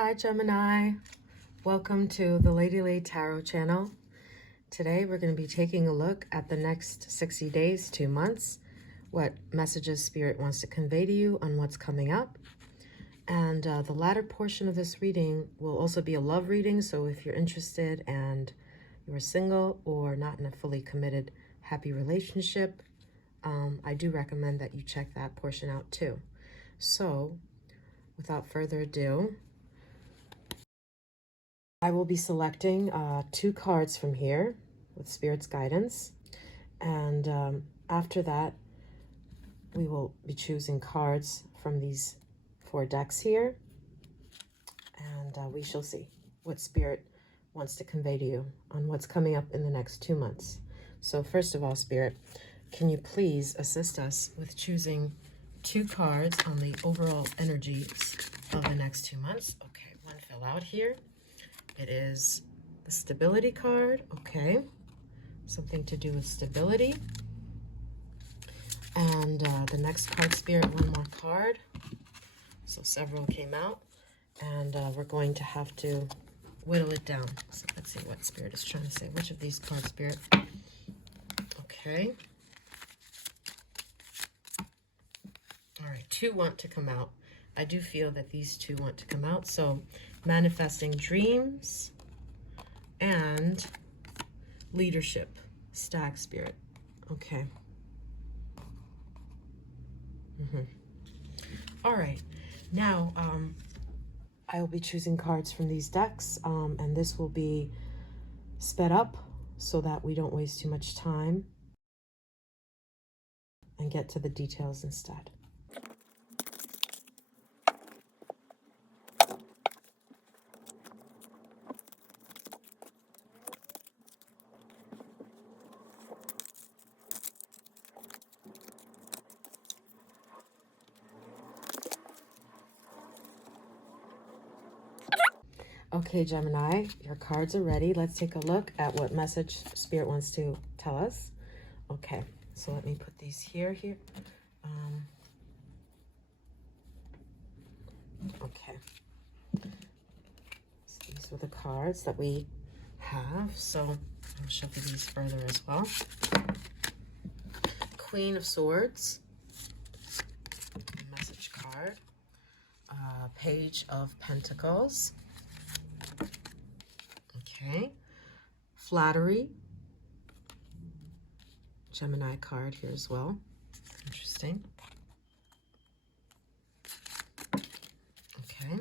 Hi Gemini, welcome to the Lady Lay Tarot channel. Today we're going to be taking a look at the next 60 days, 2 months, what messages Spirit wants to convey to you on what's coming up. And the latter portion of this reading will also be a love reading, so if you're interested and you're single or not in a fully committed happy relationship, I do recommend that you check that portion out too. So without further ado, I will be selecting 2 cards from here with Spirit's guidance. And after that, we will be choosing cards from these 4 decks here. And we shall see what Spirit wants to convey to you on what's coming up in the next 2 months. So first of all, Spirit, can you please assist us with choosing 2 cards on the overall energies of the next 2 months? Okay, one fell out here. It is the stability card, okay. Something to do with stability. And the next card, Spirit, one more card. So several came out. And we're going to have to whittle it down. So let's see what Spirit is trying to say. Which of these cards, Spirit? Okay. All right, 2 want to come out. I do feel that these 2 want to come out. So manifesting dreams and leadership, stag Spirit. Okay. All right. Now, I will be choosing cards from these decks, and this will be sped up so that we don't waste too much time and get to the details instead. Okay, Gemini, your cards are ready. Let's take a look at what message Spirit wants to tell us. Okay, so let me put these here. Okay. So these were the cards that we have. So I'll shuffle these further as well. Queen of Swords. Message card. Page of Pentacles. Okay, flattery, Gemini card here as well. Interesting. Okay,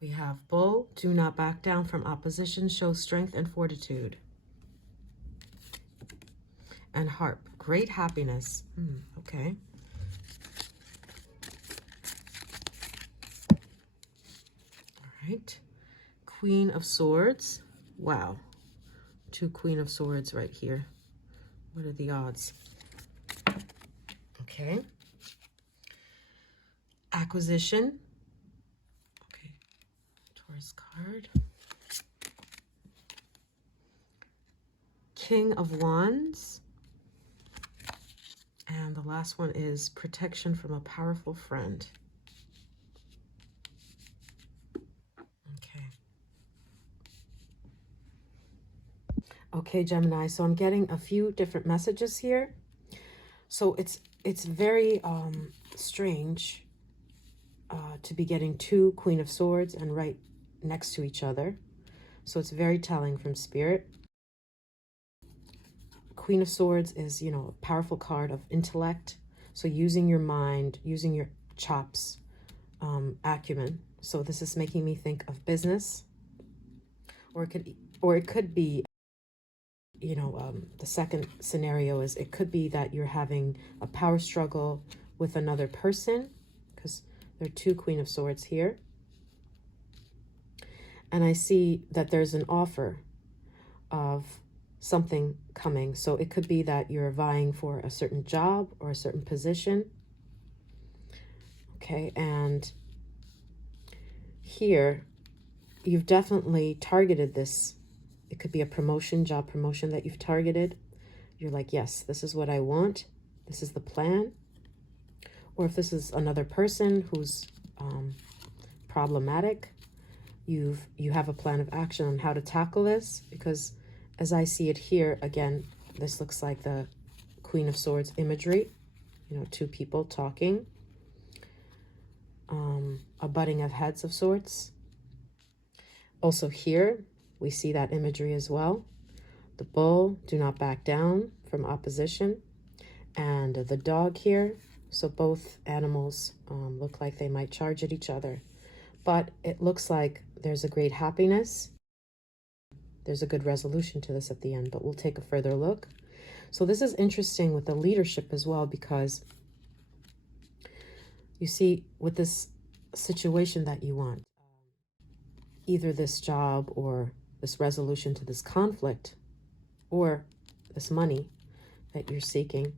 we have Bull, do not back down from opposition, show strength and fortitude. And Harp, great happiness. Okay. All right, Queen of Swords. Wow, 2 Queen of Swords right here. What are the odds? Okay. Acquisition. Okay, Taurus card. King of Wands. And the last one is protection from a powerful friend. Okay, Gemini, so I'm getting a few different messages here. So it's very strange to be getting 2 Queen of Swords and right next to each other. So it's very telling from Spirit. Queen of Swords is, you know, a powerful card of intellect. So using your mind, using your chops, acumen. So this is making me think of business. Or it could be, you know, the second scenario is it could be that you're having a power struggle with another person, because there are 2 Queen of Swords here. And I see that there's an offer of something coming. So it could be that you're vying for a certain job or a certain position. Okay, and here you've definitely targeted this. It could be a promotion, job promotion that you've targeted. You're like, yes, this is what I want. This is the plan. Or if this is another person who's problematic, you have a plan of action on how to tackle this, because as I see it here, again, this looks like the Queen of Swords imagery, you know, two people talking, a butting of heads of sorts. Also here, we see that imagery as well. The bull, do not back down from opposition, and the dog here. So both animals look like they might charge at each other, but it looks like there's a great happiness. There's a good resolution to this at the end, but we'll take a further look. So this is interesting with the leadership as well, because you see with this situation that you want, either this job or this resolution to this conflict or this money that you're seeking,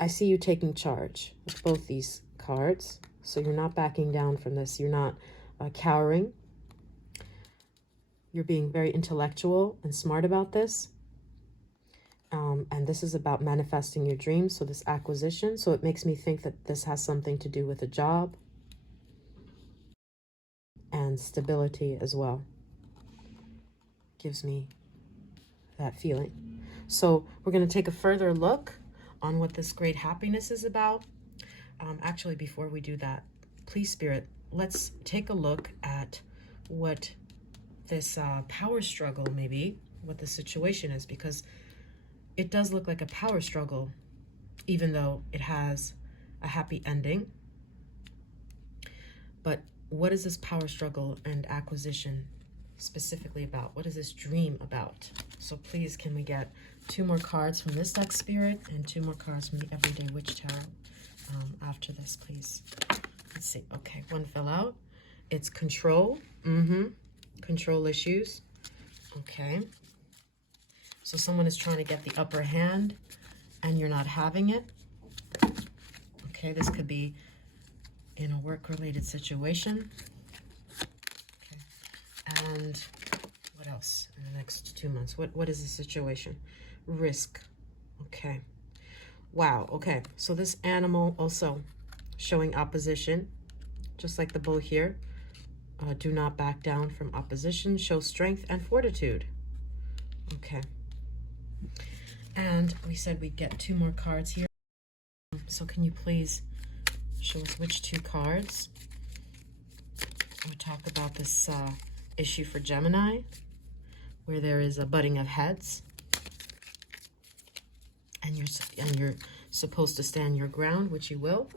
I see you taking charge with both these cards. So you're not backing down from this. You're not cowering. You're being very intellectual and smart about this. And this is about manifesting your dreams. So this acquisition. So it makes me think that this has something to do with a job and stability as well. Gives me that feeling. So we're going to take a further look on what this great happiness is about. Actually, before we do that, please, Spirit, let's take a look at what this power struggle, maybe what the situation is, because it does look like a power struggle, even though it has a happy ending. But what is this power struggle and acquisition specifically about? What is this dream about? So please, can we get 2 more cards from this deck, Spirit, and 2 more cards from the Everyday Witch Tarot after this, please? Let's see. Okay, 1 fell out. It's control. Control issues. Okay. So someone is trying to get the upper hand and you're not having it. Okay, this could be in a work-related situation. Okay. And what else in the next 2 months? What is the situation? Risk. Okay. Wow. Okay. So this animal also showing opposition, just like the bull here. Do not back down from opposition. Show strength and fortitude. Okay. And we said we'd get 2 more cards here. So can you please show us which 2 cards? We talk about this issue for Gemini, where there is a butting of heads, and you're supposed to stand your ground, which you will.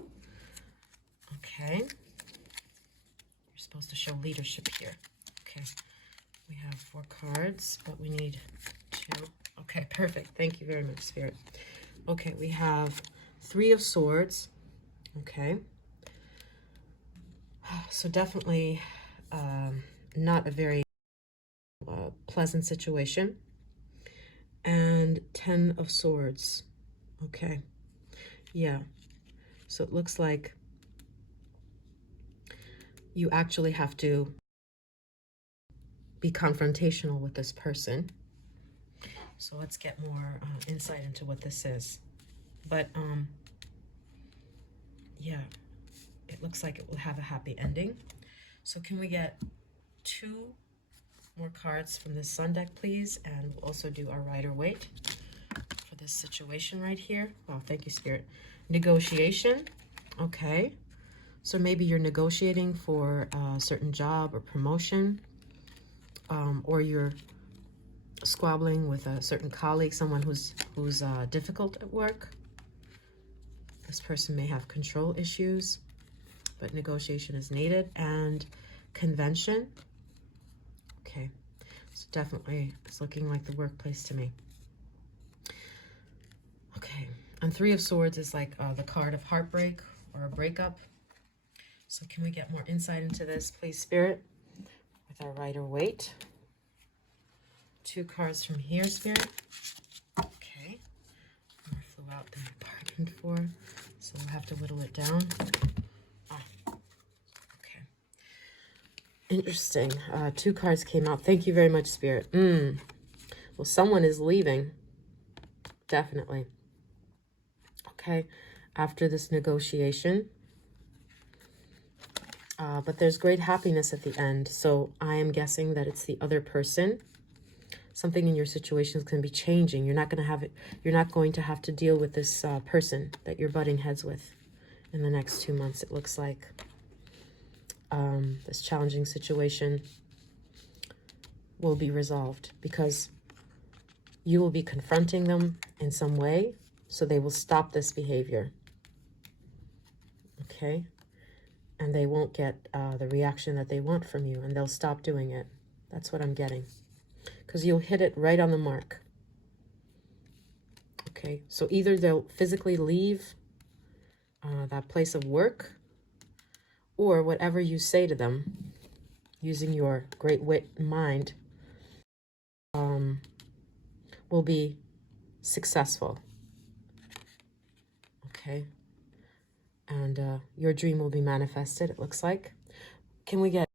Okay. You're supposed to show leadership here. Okay. We have 4 cards, but we need 2. Okay, perfect. Thank you very much, Spirit. Okay, we have 3 of Swords. Okay. So definitely not a very pleasant situation. And 10 of Swords. Okay. Yeah. So it looks like you actually have to be confrontational with this person. So let's get more insight into what this is. But yeah, it looks like it will have a happy ending. So can we get 2 more cards from this Sun deck, please? And we'll also do our Rider-Waite for this situation right here. Oh, thank you, Spirit. Negotiation. Okay. So maybe you're negotiating for a certain job or promotion, or you're squabbling with a certain colleague, someone who's difficult at work. This person may have control issues, but negotiation is needed. And convention. Okay, so definitely it's looking like the workplace to me. Okay, and 3 of Swords is like the card of heartbreak or a breakup. So can we get more insight into this, please, Spirit, with our Rider-Waite? 2 cards from here, Spirit. Okay. More flew out than I bargained for, so we'll have to whittle it down. Okay. Interesting. 2 cards came out. Thank you very much, Spirit. Well, someone is leaving. Definitely. Okay. After this negotiation. But there's great happiness at the end. So I am guessing that it's the other person. Something in your situation is going to be changing. You're not going to have to deal with this person that you're butting heads with in the next 2 months. It looks like this challenging situation will be resolved because you will be confronting them in some way, so they will stop this behavior. Okay? And they won't get the reaction that they want from you, and they'll stop doing it. That's what I'm getting. Because you'll hit it right on the mark. Okay? So either they'll physically leave that place of work, or whatever you say to them, using your great wit and mind, will be successful. Okay? And your dream will be manifested, it looks like. Can we get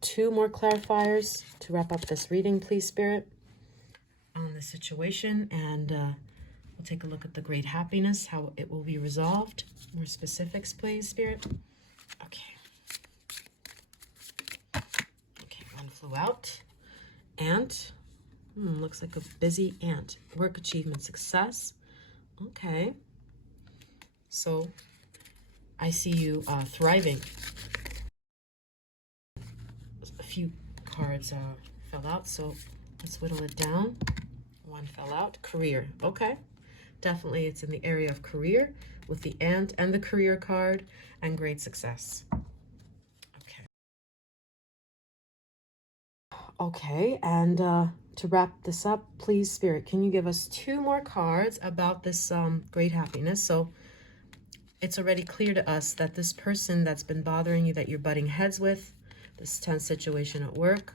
2 more clarifiers to wrap up this reading, please, Spirit, on the situation? And we'll take a look at the great happiness, how it will be resolved. More specifics, please, Spirit. Okay. Okay, 1 flew out. Ant. Looks like a busy ant. Work achievement success. Okay. So I see you thriving. A few cards fell out, so let's whittle it down. 1 fell out. Career. Okay. Definitely it's in the area of career with the ant and the career card, and great success. Okay. Okay, and to wrap this up, please, Spirit, can you give us 2 more cards about this great happiness? So it's already clear to us that this person that's been bothering you, that you're butting heads with, this tense situation at work,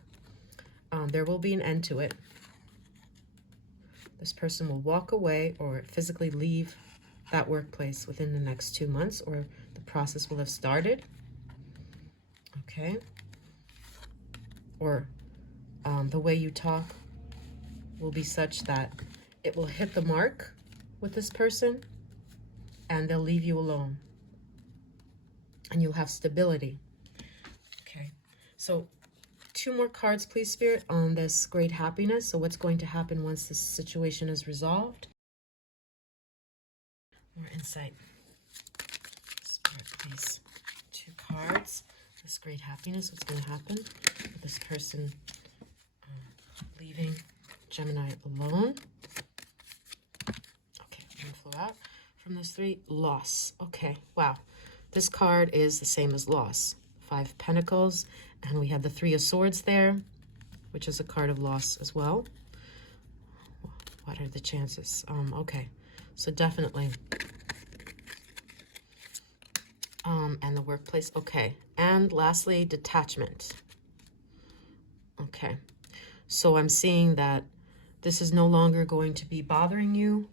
there will be an end to it. This person will walk away or physically leave that workplace within the next 2 months, or the process will have started. Okay. Or the way you talk will be such that it will hit the mark with this person, and they'll leave you alone. And you'll have stability. Okay. So 2 more cards, please, Spirit, on this great happiness. So what's going to happen once this situation is resolved? More insight. Spirit, please. 2 cards. This great happiness. What's going to happen with this person leaving Gemini alone? Okay, 1 flew out. From those 3, loss. Okay, wow. This card is the same as loss. 5 Pentacles, and we have the 3 of Swords there, which is a card of loss as well. What are the chances? Okay, so definitely. And the workplace. Okay, and lastly, detachment. Okay, so I'm seeing that this is no longer going to be bothering you.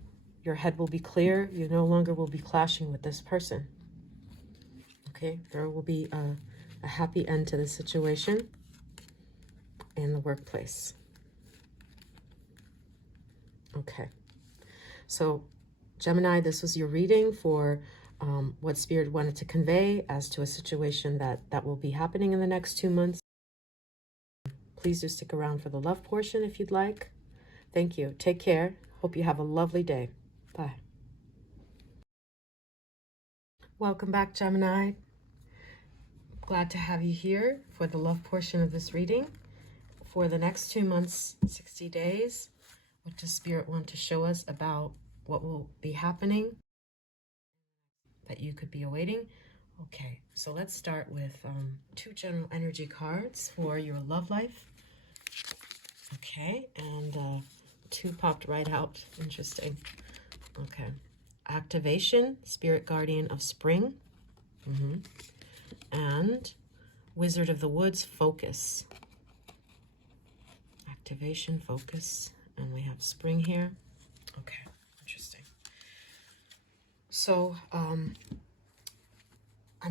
Your head will be clear. You no longer will be clashing with this person. Okay, there will be a happy end to the situation in the workplace. Okay, so Gemini, this was your reading for what Spirit wanted to convey as to a situation that will be happening in the next 2 months. Please do stick around for the love portion if you'd like. Thank you. Take care. Hope you have a lovely day. Bye. Welcome back, Gemini. Glad to have you here for the love portion of this reading. For the next 2 months, 60 days, what does Spirit want to show us about what will be happening that you could be awaiting? Okay, so let's start with 2 general energy cards for your love life. Okay, and 2 popped right out. Interesting. Okay. Activation, Spirit Guardian of Spring. And Wizard of the Woods, Focus. Activation, focus, and we have spring here. Okay, interesting. So I'm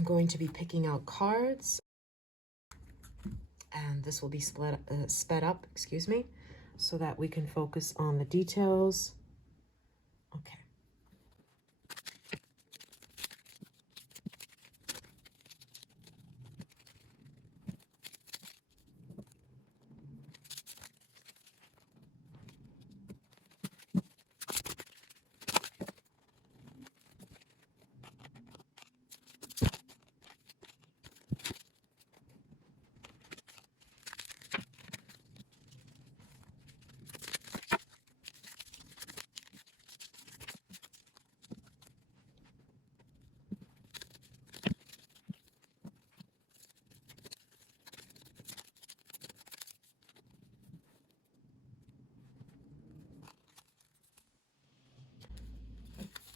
going to be picking out cards, and this will be sped up, excuse me, so that we can focus on the details. Okay.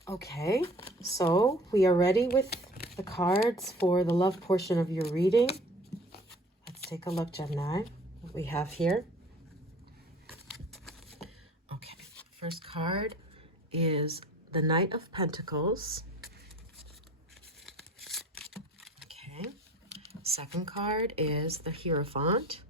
Okay, so we are ready with the cards for the love portion of your reading. Let's take a look, Gemini, what we have here. Okay, first card is the Knight of Pentacles. Okay, second card is the Hierophant.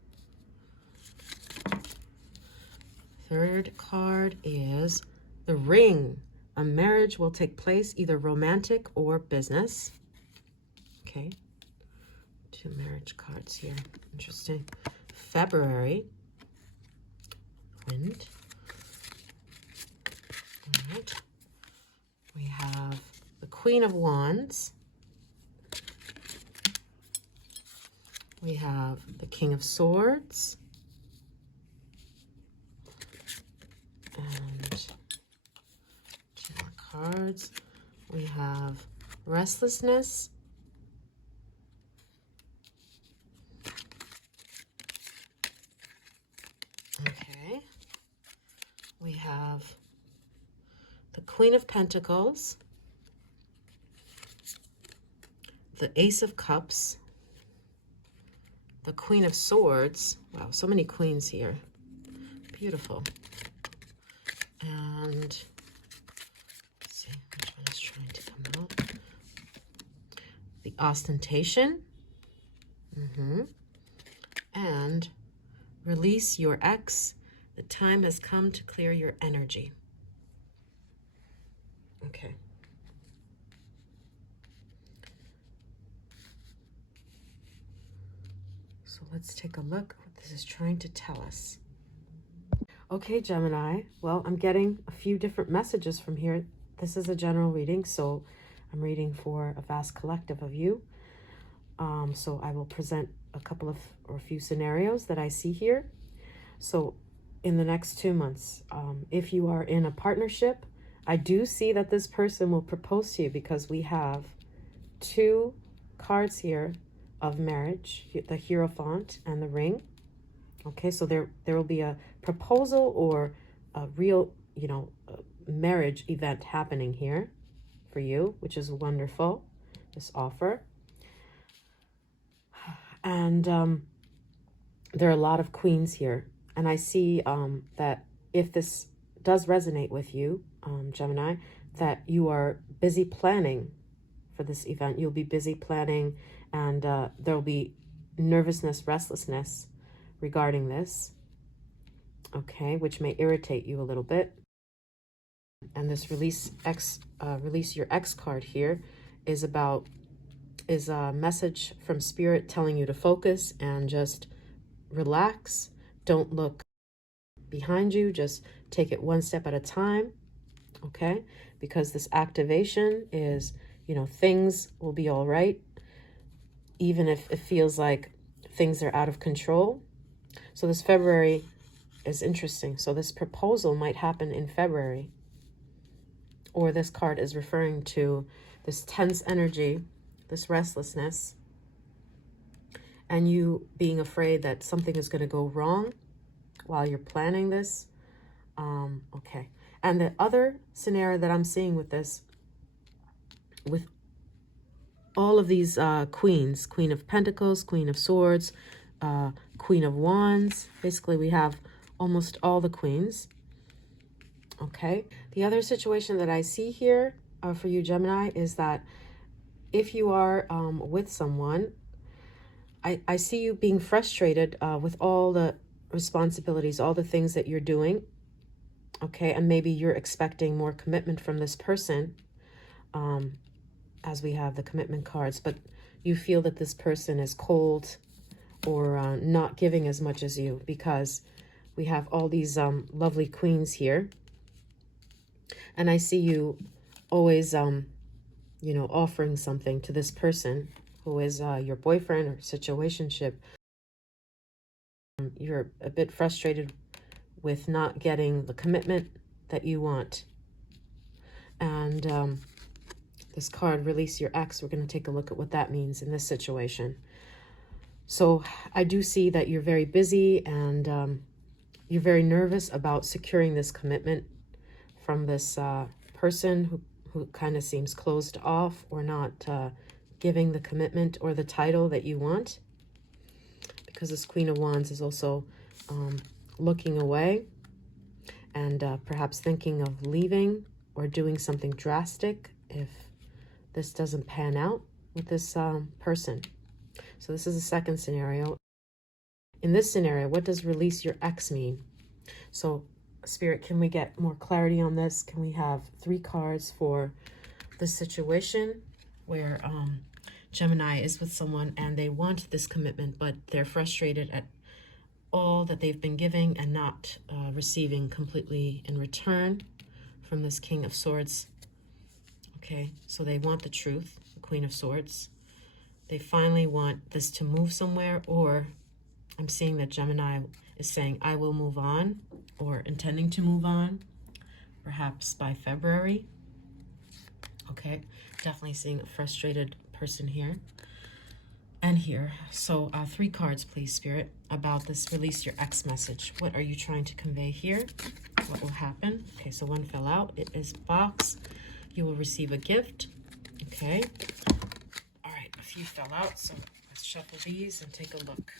Third card is the Ring. A marriage will take place, either romantic or business. Okay, two marriage cards here. Interesting. February. Wind. All right. We have the Queen of Wands. We have the King of Swords. And two more cards. We have Restlessness. Okay. We have the Queen of Pentacles. The Ace of Cups. The Queen of Swords. Wow, so many queens here. Beautiful. And let's see which one is trying to come out. The Ostentation. And release your ex. The time has come to clear your energy. Okay. So let's take a look what this is trying to tell us. Okay, Gemini. Well, I'm getting a few different messages from here. This is a general reading, so I'm reading for a vast collective of you. So I will present a couple of or a few scenarios that I see here. So in the next 2 months, if you are in a partnership, I do see that this person will propose to you because we have 2 cards here of marriage, the Hierophant and the Ring. Okay, so there will be a proposal or a real, marriage event happening here for you, which is wonderful, this offer. And there are a lot of queens here. And I see that if this does resonate with you, Gemini, that you are busy planning for this event. You'll be busy planning, and there'll be nervousness, restlessness regarding this, okay, which may irritate you a little bit. And this release your ex card here is a message from Spirit telling you to focus and just relax. Don't look behind you, just take it one step at a time, okay? Because this activation is, things will be all right, even if it feels like things are out of control. So this February is interesting. So this proposal might happen in February. Or this card is referring to this tense energy, this restlessness, and you being afraid that something is going to go wrong while you're planning this. Okay. And the other scenario that I'm seeing with this, with all of these queens, Queen of Pentacles, Queen of Swords, Queen of Wands. Basically, we have almost all the queens. Okay. The other situation that I see here for you, Gemini, is that if you are with someone, I see you being frustrated with all the responsibilities, all the things that you're doing. Okay. And maybe you're expecting more commitment from this person, as we have the commitment cards, but you feel that this person is cold or not giving as much as you, because we have all these lovely queens here. And I see you always, offering something to this person who is your boyfriend or situationship. You're a bit frustrated with not getting the commitment that you want. And this card, release your ex, we're going to take a look at what that means in this situation. So I do see that you're very busy and you're very nervous about securing this commitment from this person who kind of seems closed off or not giving the commitment or the title that you want. Because this Queen of Wands is also looking away and perhaps thinking of leaving or doing something drastic if this doesn't pan out with this person. So this is the second scenario. In this scenario, what does release your ex mean? So Spirit, can we get more clarity on this? Can we have 3 cards for the situation where Gemini is with someone and they want this commitment, but they're frustrated at all that they've been giving and not receiving completely in return from this King of Swords. Okay, so they want the truth, the Queen of Swords. They finally want this to move somewhere, or I'm seeing that Gemini is saying, I will move on, or intending to move on, perhaps by February. Okay, definitely seeing a frustrated person here and here. So 3 cards, please, Spirit, about this release your ex message. What are you trying to convey here? What will happen? Okay, so 1 fell out. It is box. You will receive a gift. Okay. All right, a few fell out, so let's shuffle these and take a look.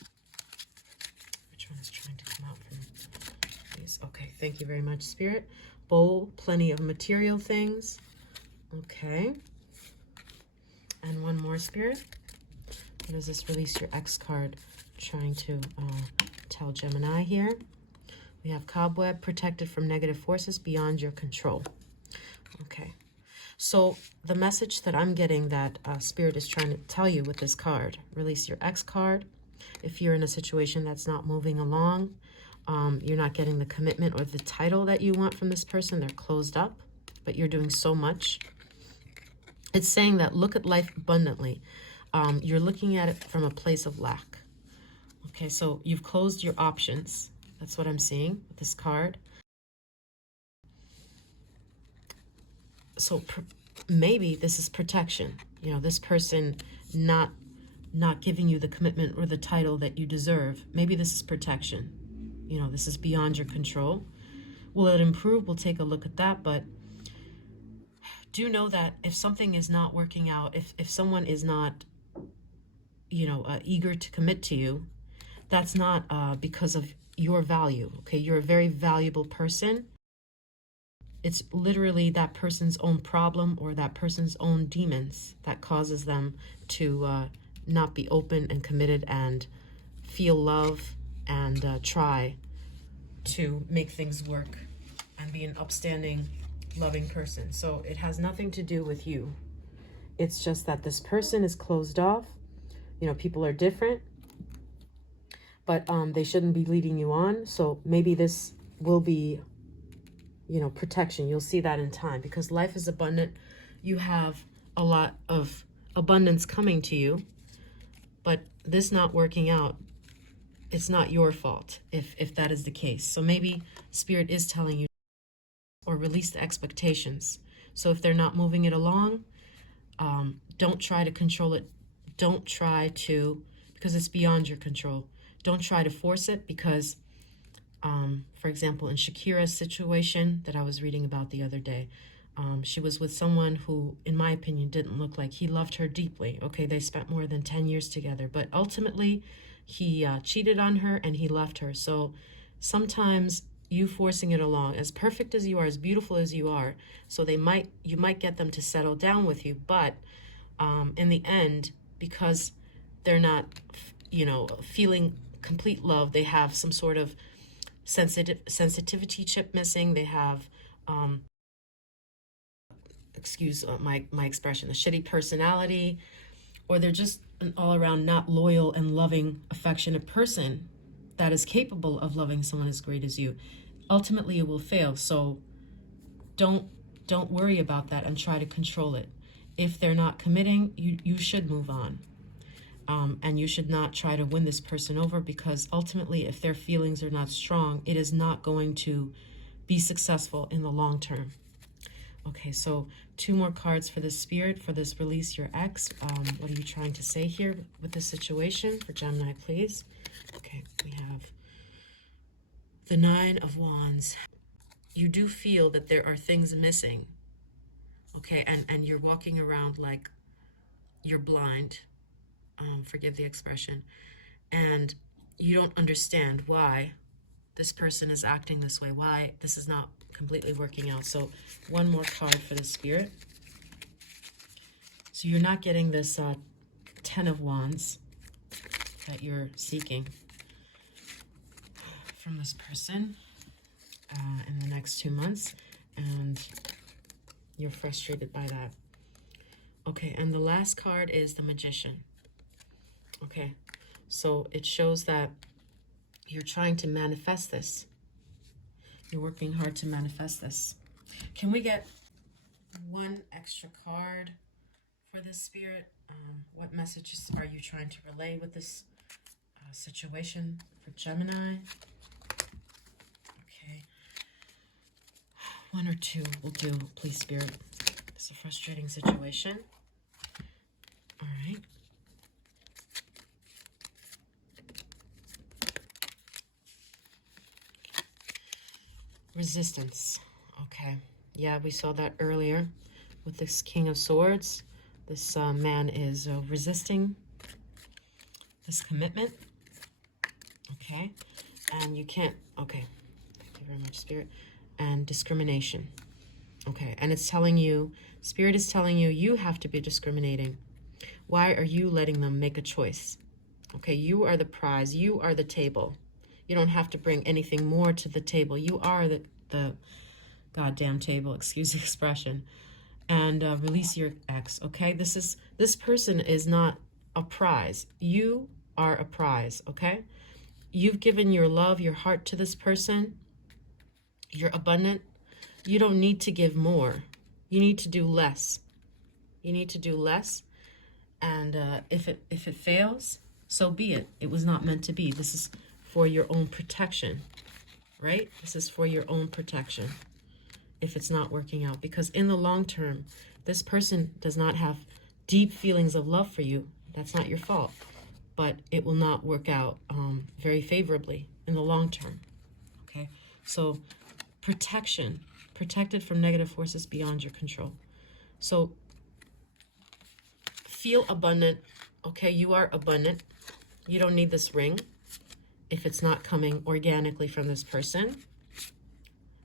Which one is trying to come out from these? Okay, thank you very much, Spirit. Bowl, plenty of material things. Okay. And 1 more, Spirit. What is this release your ex card trying to tell Gemini here? We have cobweb, protected from negative forces beyond your control. Okay. So the message that I'm getting that Spirit is trying to tell you with this card, release your ex card. If you're in a situation that's not moving along, you're not getting the commitment or the title that you want from this person, they're closed up, but you're doing so much. It's saying that look at life abundantly. You're looking at it from a place of lack. Okay, so you've closed your options. That's what I'm seeing with this card. So maybe this is protection. You know, this person not giving you the commitment or the title that you deserve. Maybe this is protection. You know, this is beyond your control. Will it improve? We'll take a look at that. But do know that if something is not working out, if someone is not, you know, eager to commit to you, that's not because of your value. Okay, you're a very valuable person. It's literally that person's own problem or that person's own demons that causes them to not be open and committed and feel love and try to make things work and be an upstanding, loving person. So it has nothing to do with you. It's just that this person is closed off. You know, people are different, but they shouldn't be leading you on. So maybe this will be, you know, protection. You'll see that in time because life is abundant. You have a lot of abundance coming to you, but this not working out, it's not your fault if that is the case. So maybe Spirit is telling you or release the expectations. So if they're not moving it along, don't try to control it. Don't try to, because it's beyond your control. Don't try to force it because for example, in Shakira's situation that I was reading about the other day, she was with someone who, in my opinion, didn't look like he loved her deeply. Okay, they spent more than 10 years together, but ultimately he cheated on her and he left her. So sometimes you forcing it along, as perfect as you are, as beautiful as you are, so you might get them to settle down with you, but in the end, because they're not, you know, feeling complete love, they have some sort of sensitivity chip missing. They have excuse my expression, a shitty personality, or they're just an all-around not loyal and loving, affectionate person that is capable of loving someone as great as you. Ultimately it will fail. So don't worry about that and try to control it. If they're not committing, you should move on. And you should not try to win this person over, because ultimately if their feelings are not strong, it is not going to be successful in the long term. Okay, so 2 more cards for this Spirit, for this release your ex. What are you trying to say here with this situation for Gemini, please? Okay, we have the 9 of Wands. You do feel that there are things missing. Okay, and you're walking around like you're blind, forgive the expression, and you don't understand why this person is acting this way, why this is not completely working out. So one more card for the Spirit. So you're not getting this 10 of Wands that you're seeking from this person in the next 2 months, and you're frustrated by that. Okay, and the last card is the Magician. Okay, so it shows that you're trying to manifest this. You're working hard to manifest this. Can we get one extra card for this Spirit? What messages are you trying to relay with this situation for Gemini? Okay. One or two will do, please, Spirit. It's a frustrating situation. All right. Resistance. Okay. Yeah, we saw that earlier with this King of Swords. This man is resisting this commitment. Okay. And you can't. Okay. Thank you very much, Spirit. And discrimination. Okay. And it's telling you, Spirit is telling you, you have to be discriminating. Why are you letting them make a choice? Okay. You are the prize. You are the table. You don't have to bring anything more to the table. You are the goddamn table, excuse the expression. And release your ex, okay? This person is not a prize. You are a prize, okay? You've given your love, your heart to this person. You're abundant. You don't need to give more. You need to do less. You need to do less. And if it fails, so be it. It was not meant to be. This is for your own protection, right? This is for your own protection if it's not working out. Because in the long term, this person does not have deep feelings of love for you. That's not your fault. But it will not work out very favorably in the long term, okay? So protection, protected from negative forces beyond your control. So feel abundant, okay? You are abundant. You don't need this ring if it's not coming organically from this person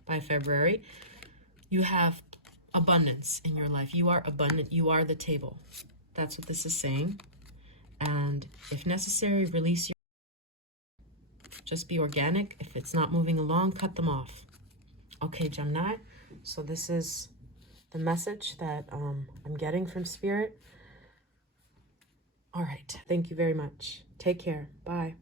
by February. You have abundance in your life. You are abundant. You are the table. That's what this is saying. And if necessary, release your... Just be organic. If it's not moving along, cut them off. Okay, Gemini. So this is the message that I'm getting from Spirit. All right. Thank you very much. Take care. Bye.